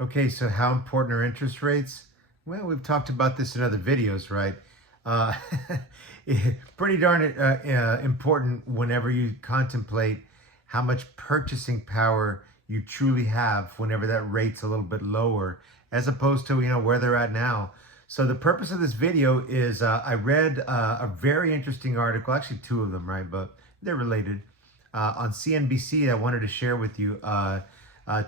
Okay, so how important are interest rates? Well, we've talked about this in other videos, right? Uh, Pretty darn important whenever you contemplate how much purchasing power you truly have whenever that rate's a little bit lower, as opposed to where they're at now. So the purpose of this video is I read a very interesting article, actually two of them, right? But they're related on CNBC. I wanted to share with you.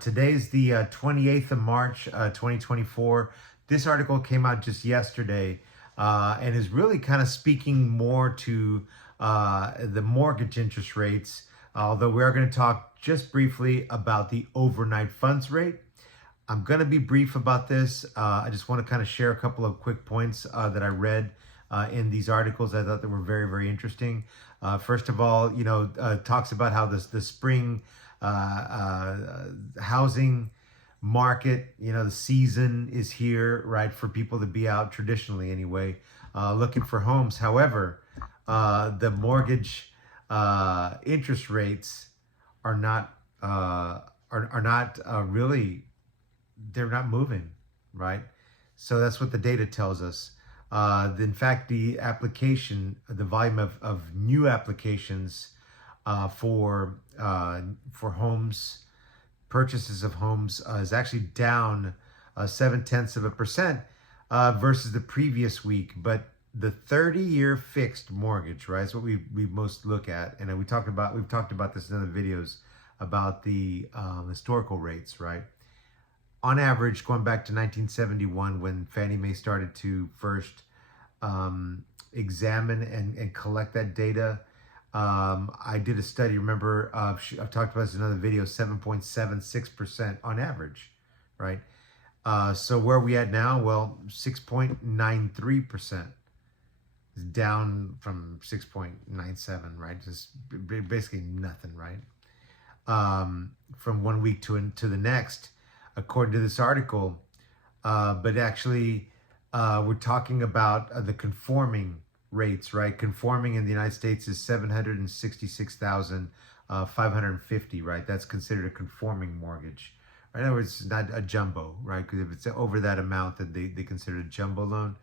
Today's the 28th of March, 2024. This article came out just yesterday and is really kind of speaking more to the mortgage interest rates, although we are going to talk just briefly about the overnight funds rate. I'm going to be brief about this. I just want to kind of share a couple of quick points that I read in these articles. I thought they were very, very interesting. First of all, talks about how the spring housing market, the season is here, right, for people to be out traditionally anyway, looking for homes. However, the mortgage interest rates are not really, they're not moving, right? So that's what the data tells us. In fact, the volume of new applications for homes, purchases of homes, is actually down 0.7% versus the previous week. But the 30-year fixed mortgage, right, is what we most look at, and we've talked about this in other videos about the historical rates, right? On average, going back to 1971, when Fannie Mae started to first examine and collect that data, I did a study. Remember, I've talked about this in another video. 7.76% on average, right? So where are we at now? Well, 6.93% is down from 6.97, right? Just basically nothing, right? From one week to the next, according to this article. But actually, we're talking about the conforming rates, right? Conforming in the United States is 766,550, right? That's considered a conforming mortgage. Right? In other words, it's not a jumbo, right? Because if it's over that amount, then they consider it a jumbo loan.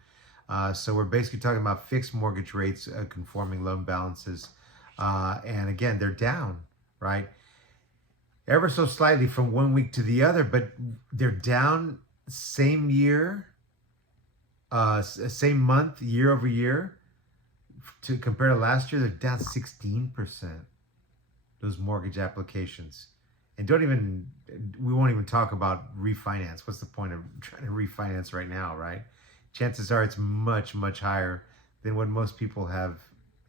So we're basically talking about fixed mortgage rates, conforming loan balances. And again, they're down, right? Ever so slightly from one week to the other, but they're down same year, same month, year over year. To compare to last year, they're down 16%. Those mortgage applications, and we won't even talk about refinance. What's the point of trying to refinance right now, right? Chances are it's much, much higher than what most people have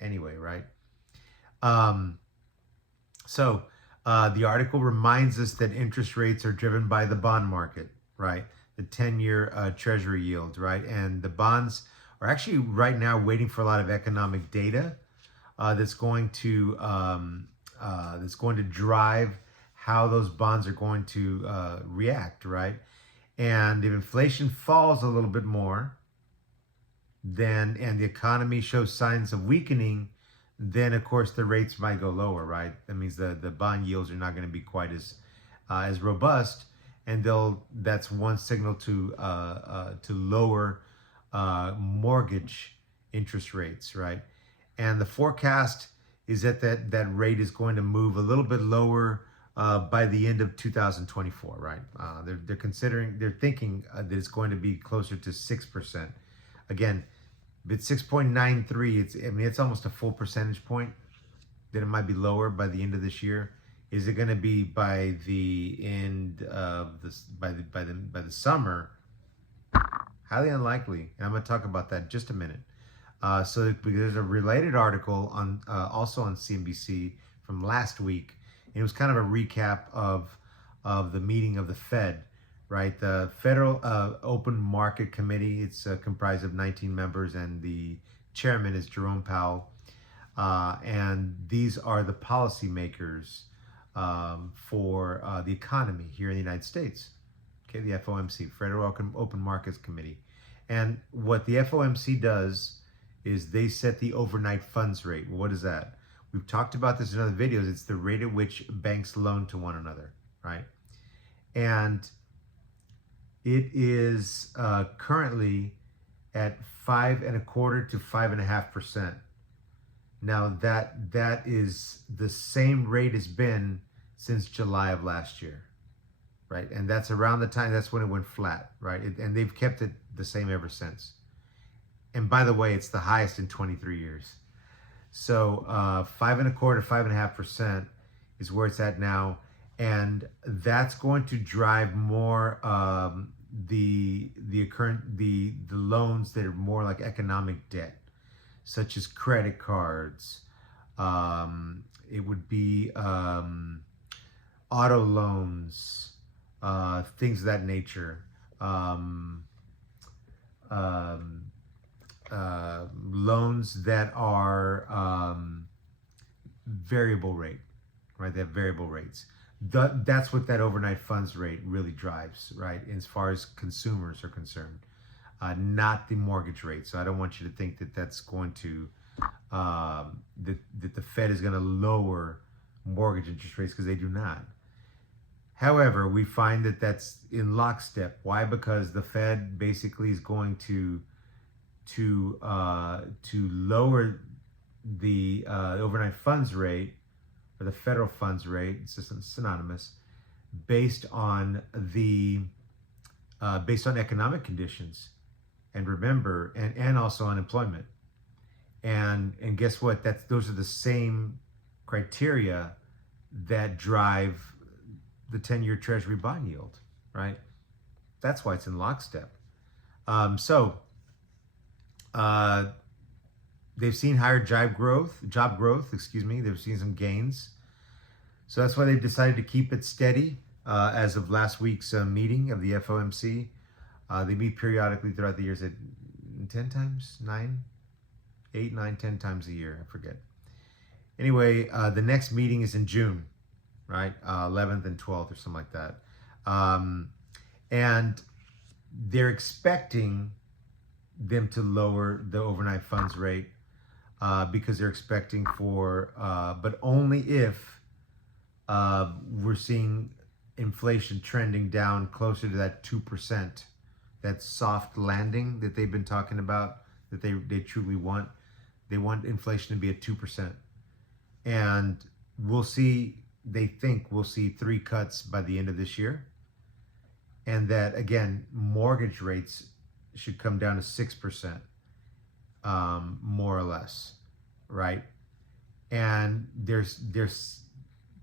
anyway, right? So the article reminds us that interest rates are driven by the bond market, right? The 10-year treasury yield, right? And the bonds are actually right now waiting for a lot of economic data that's going to drive how those bonds are going to react, right? And if inflation falls a little bit more, and the economy shows signs of weakening, then of course the rates might go lower, right? That means the bond yields are not going to be quite as robust, and that's one signal to lower mortgage interest rates, right? And the forecast is that rate is going to move a little bit lower by the end of 2024, right? They're thinking that it's going to be closer to 6%. Again, if it's 6.93, it's almost a full percentage point. Then it might be lower by the end of this year. Is it going to be by the end of this, by the summer? Highly unlikely, and I'm going to talk about that in just a minute. So there's a related article on also on CNBC from last week. And it was kind of a recap of the meeting of the Fed, right? The Federal Open Market Committee. It's comprised of 19 members, and the chairman is Jerome Powell. And these are the policymakers for the economy here in the United States. Okay, the FOMC, Federal Open Markets Committee. And what the FOMC does is they set the overnight funds rate. What is that? We've talked about this in other videos. It's the rate at which banks loan to one another, right? And It is currently at 5.25 to 5.5%. Now that is the same rate it's been since July of last year, right? And that's around the time, that's when it went flat, right? And they've kept it the same ever since. And by the way, it's the highest in 23 years. So 5.25 to 5.5% is where it's at now, and that's going to drive more the current the loans that are more like economic debt, such as credit cards. It would be auto loans, things of that nature. Um, um, Loans that are variable rate, right? They have variable rates. That's what that overnight funds rate really drives, right? As far as consumers are concerned, not the mortgage rate. So I don't want you to think that that's going to that the Fed is going to lower mortgage interest rates, because they do not. However, we find that that's in lockstep. Why? Because the Fed basically is going to lower the overnight funds rate, or the federal funds rate, it's just synonymous, based on economic conditions, and remember, and also unemployment, and guess what? Those are the same criteria that drive the 10-year Treasury bond yield, right? That's why it's in lockstep. They've seen higher job growth, They've seen some gains. So that's why they decided to keep it steady as of last week's meeting of the FOMC. They meet periodically throughout the years at 10 times, 8, 9, 10 times a year. I forget. Anyway, the next meeting is in June, right? 11th and 12th or something like that. And they're expecting them to lower the overnight funds rate because they're expecting but only if we're seeing inflation trending down closer to that 2%, that soft landing that they've been talking about, that they truly want. They want inflation to be at 2%. And they think we'll see 3 cuts by the end of this year. And that, again, mortgage rates should come down to 6%, more or less, right? And there's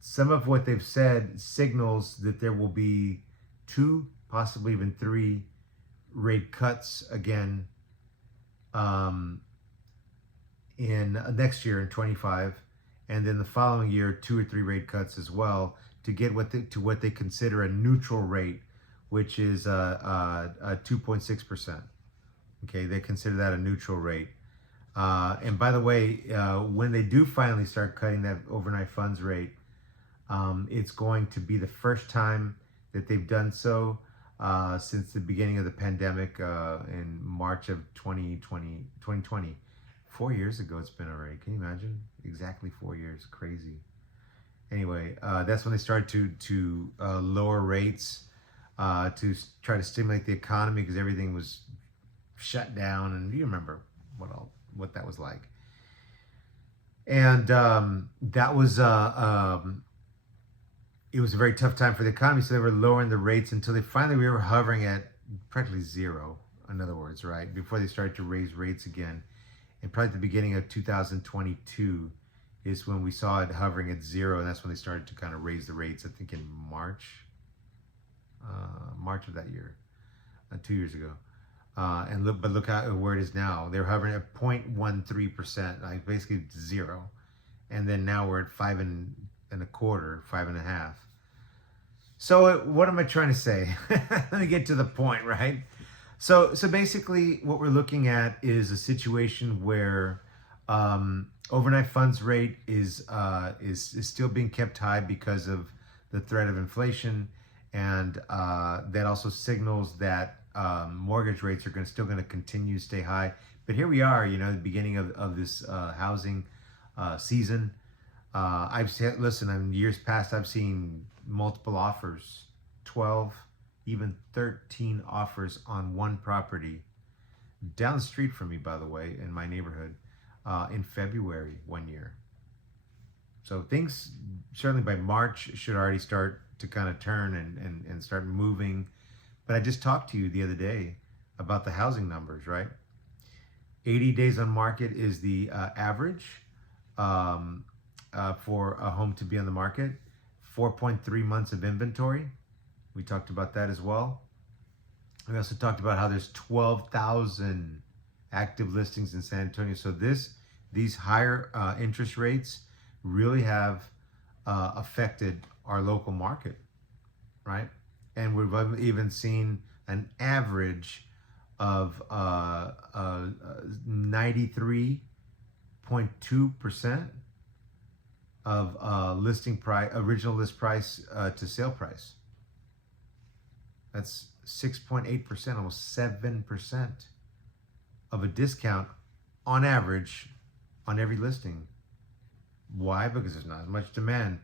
some of what they've said signals that there will be 2, possibly even 3 rate cuts again in next year in 25, and then the following year 2 or 3 rate cuts as well, to get to what they consider a neutral rate, which is 2.6%. Okay, they consider that a neutral rate. And by the way, when they do finally start cutting that overnight funds rate, it's going to be the first time that they've done so since the beginning of the pandemic in March of 2020. 4 years ago it's been already. Can you imagine? Exactly 4 years. Crazy. Anyway, that's when they started to lower rates to try to stimulate the economy, because everything was shut down, and you remember what that was like. And that was it was a very tough time for the economy, so they were lowering the rates until we were hovering at practically zero, in other words, right, before they started to raise rates again. And probably at the beginning of 2022 is when we saw it hovering at zero, and that's when they started to kind of raise the rates, I think in March of that year, 2 years ago. But look where it is now. They're hovering at 0.13%, like basically zero. And then now we're at 5.25, 5.5. So what am I trying to say? Let me get to the point, right? So basically what we're looking at is a situation where overnight funds rate is still being kept high because of the threat of inflation, and that also signals that mortgage rates are still going to continue to stay high. But here we are, the beginning of this housing season. Listen, in years past, I've seen multiple offers, 12, even 13 offers on one property down the street from me, by the way, in my neighborhood, in February one year. So things certainly by March should already start to kind of turn and start moving. But I just talked to you the other day about the housing numbers, right? 80 days on market is the average for a home to be on the market. 4.3 months of inventory. We talked about that as well. We also talked about how there's 12,000 active listings in San Antonio. So these higher interest rates really have affected our local market, right? And we've even seen an average of 93.2% of listing price, original list price to sale price. That's 6.8%, almost 7% of a discount on average on every listing. Why? Because there's not as much demand.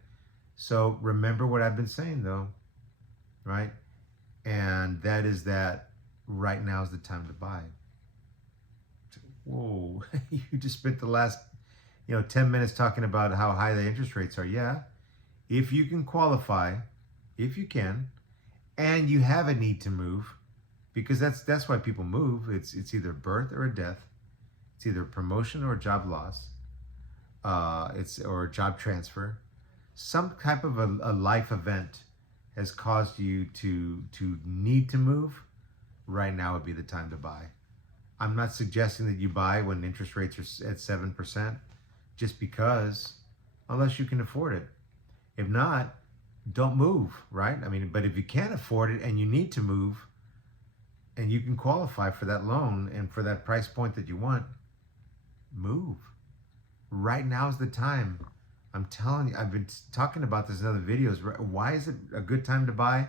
So remember what I've been saying though, right? And that is that right now is the time to buy. Whoa, you just spent the last 10 minutes talking about how high the interest rates are. Yeah, if you can qualify, if you can, and you have a need to move, because that's why people move. It's either birth or a death. It's either a promotion or a job loss. Or a job transfer. Some type of a life event has caused you to need to move. Right now would be the time to buy. I'm not suggesting that you buy when interest rates are at 7%, just because, unless you can afford it. If not, don't move, right? I mean, but if you can't afford it and you need to move, and you can qualify for that loan and for that price point that you want, move. Right now is the time. I'm telling you, I've been talking about this in other videos. Why is it a good time to buy?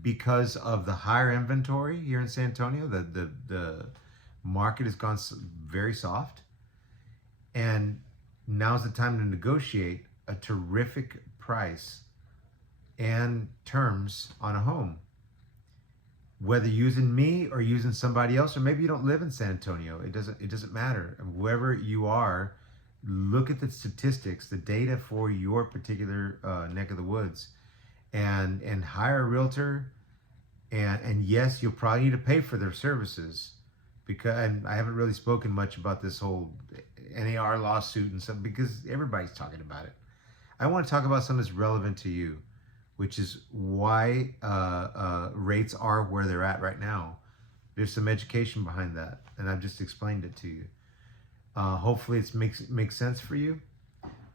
Because of the higher inventory here in San Antonio. The market has gone very soft. And now's the time to negotiate a terrific price and terms on a home. Whether using me or using somebody else, or maybe you don't live in San Antonio, it doesn't matter. Wherever you are, look at the statistics, the data for your particular neck of the woods, and hire a realtor. And yes, you'll probably need to pay for their services, and I haven't really spoken much about this whole NAR lawsuit and stuff because everybody's talking about it. I want to talk about something that's relevant to you, which is why rates are where they're at right now. There's some education behind that, and I've just explained it to you. Hopefully it makes sense for you.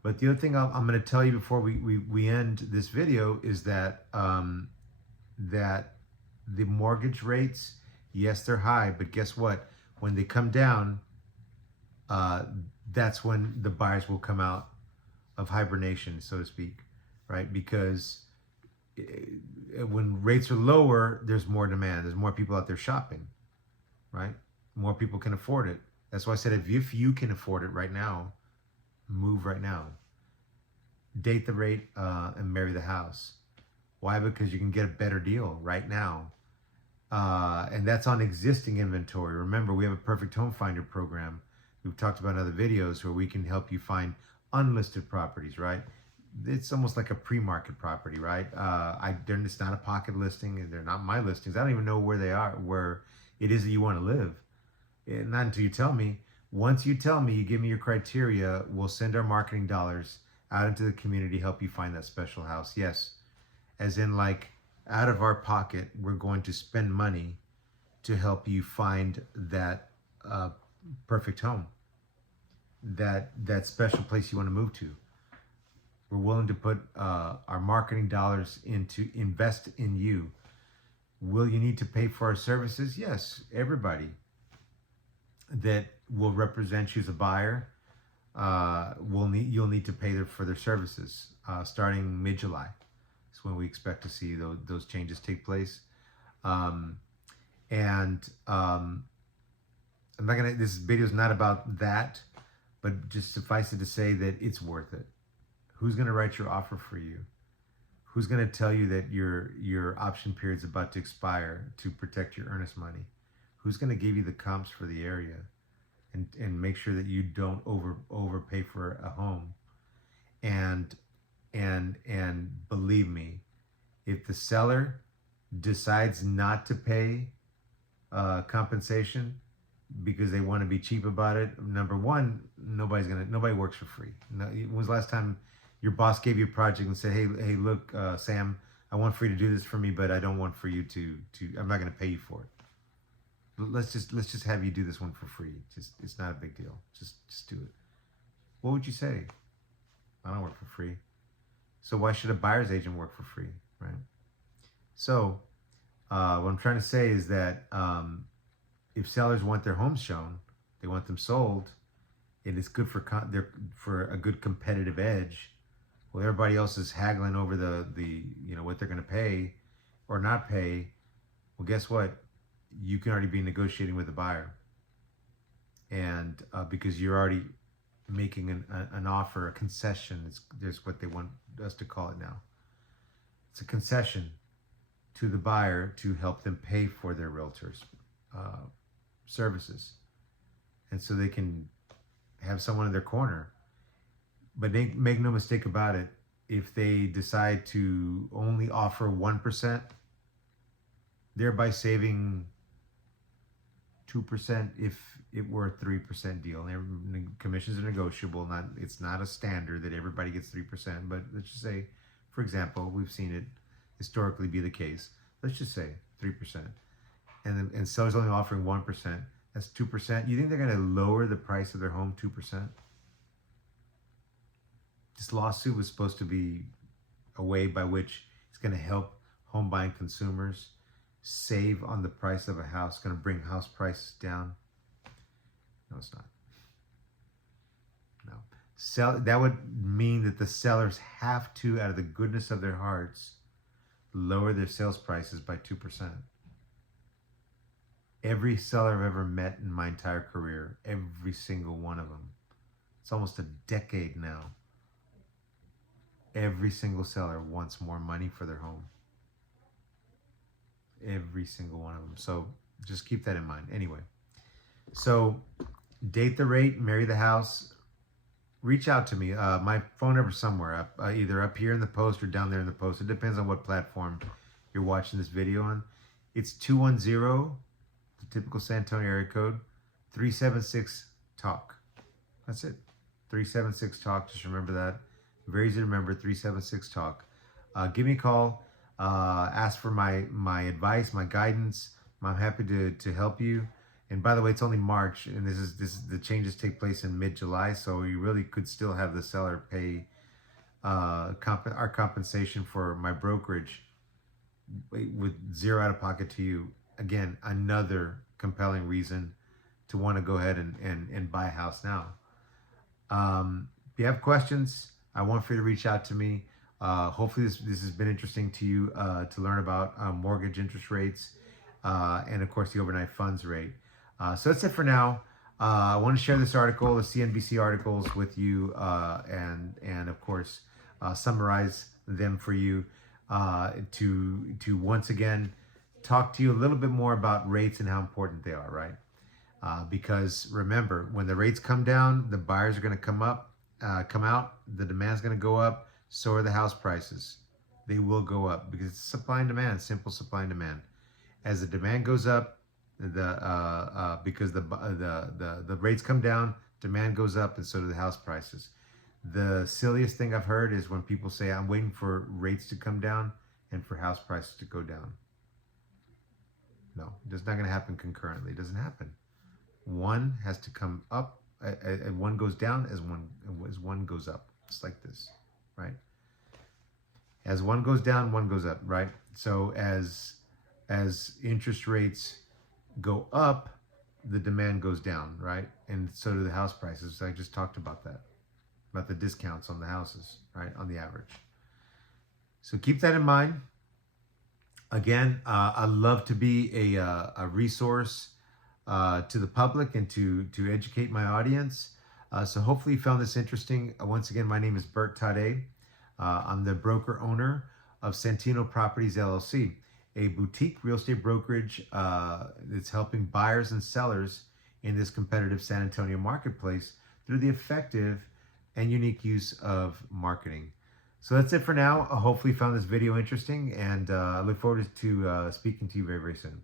But the other thing I'm going to tell you before we end this video is that that the mortgage rates, yes, they're high, but guess what? When they come down, that's when the buyers will come out of hibernation, so to speak, right? Because when rates are lower, there's more demand. There's more people out there shopping, right? More people can afford it. That's why I said if you can afford it right now, move right now. Date the rate and marry the house. Why? Because you can get a better deal right now. And that's on existing inventory. Remember, we have a perfect home finder program. We've talked about in other videos where we can help you find unlisted properties, right? It's almost like a pre-market property, right? It's not a pocket listing, and they're not my listings. I don't even know where they are, where it is that you want to live. Not until you tell me. Once you tell me, you give me your criteria, we'll send our marketing dollars out into the community, help you find that special house. Yes, as in like out of our pocket, we're going to spend money to help you find that perfect home, that special place you want to move to. We're willing to put our marketing dollars into invest in you. Will you need to pay for our services? Yes, everybody that will represent you as a buyer you'll need to pay for their services starting mid-July. That's when we expect to see those changes take place. I'm not gonna. This video is not about that, but just suffice it to say that it's worth it. Who's gonna write your offer for you? Who's going to tell you that your option period is about to expire to protect your earnest money? Who's going to give you the comps for the area and make sure that you don't overpay for a home? And believe me, if the seller decides not to pay compensation because they want to be cheap about it, number one, nobody works for free. No, when was the last time your boss gave you a project and said, hey, look, Sam, I want for you to do this for me, but I don't want for you to I'm not going to pay you for it. Let's just have you do this one for free. It's not a big deal. Just do it. What would you say? I don't work for free. So why should a buyer's agent work for free, right? So what I'm trying to say is that if sellers want their homes shown, they want them sold, it is good for a good competitive edge. Well, everybody else is haggling over the what they're going to pay or not pay. Well, guess what? You can already be negotiating with the buyer, and because you're already making an offer, a concession. There's what they want us to call it now. It's a concession to the buyer to help them pay for their realtor's services, and so they can have someone in their corner. But they make no mistake about it. If they decide to only offer 1%, thereby saving 2% if it were a 3% deal. And commissions are negotiable. It's not a standard that everybody gets 3%. But let's just say, for example, we've seen it historically be the case. Let's just say 3%, and sellers only offering 1%. That's 2%. You think they're going to lower the price of their home 2%? This lawsuit was supposed to be a way by which it's going to help home buying consumers save on the price of a house, going to bring house prices down. No, it's not. No. That would mean that the sellers have to, out of the goodness of their hearts, lower their sales prices by 2%. Every seller I've ever met in my entire career, every single one of them, it's almost a decade now, every single seller wants more money for their home. Every single one of them. So just keep that in mind. Anyway, so date the rate, marry the house. Reach out to me. My phone number somewhere, either up here in the post or down there in the post. It depends on what platform you're watching this video on. It's 210, the typical San Antonio area code, 376-TALK. That's it. 376-TALK. Just remember that. Very easy to remember, 376-TALK. Give me a call. Ask for my advice, my guidance. I'm happy to help you. And by the way, it's only March, and this is the changes take place in mid-July, so you really could still have the seller pay our compensation for my brokerage with zero out of pocket to you. Again, another compelling reason to want to go ahead and buy a house now. If you have questions, I want for you to reach out to me. Hopefully this has been interesting to you to learn about mortgage interest rates and of course the overnight funds rate. So that's it for now. I want to share this article, the CNBC articles with you, and of course summarize them for you to once again talk to you a little bit more about rates and how important they are, right? Because remember, when the rates come down, the buyers are going to come out, the demand's going to go up. So are the house prices. They will go up because it's supply and demand, simple supply and demand. As the demand goes up, because the rates come down, demand goes up, and so do the house prices. The silliest thing I've heard is when people say, I'm waiting for rates to come down and for house prices to go down. No, it's not going to happen concurrently. It doesn't happen. One has to come up, and one goes down as one goes up. It's like this. Right? As one goes down, one goes up, right? So as interest rates go up, the demand goes down, right? And so do the house prices. I just talked about that, about the discounts on the houses, right? On the average. So keep that in mind. Again, I love to be a resource to the public and to educate my audience. So hopefully you found this interesting. Once again, my name is Bert Tade. I'm the broker owner of Santino Properties LLC, a boutique real estate brokerage that's helping buyers and sellers in this competitive San Antonio marketplace through the effective and unique use of marketing. So that's it for now. I hopefully you found this video interesting, and I look forward to speaking to you very, very soon.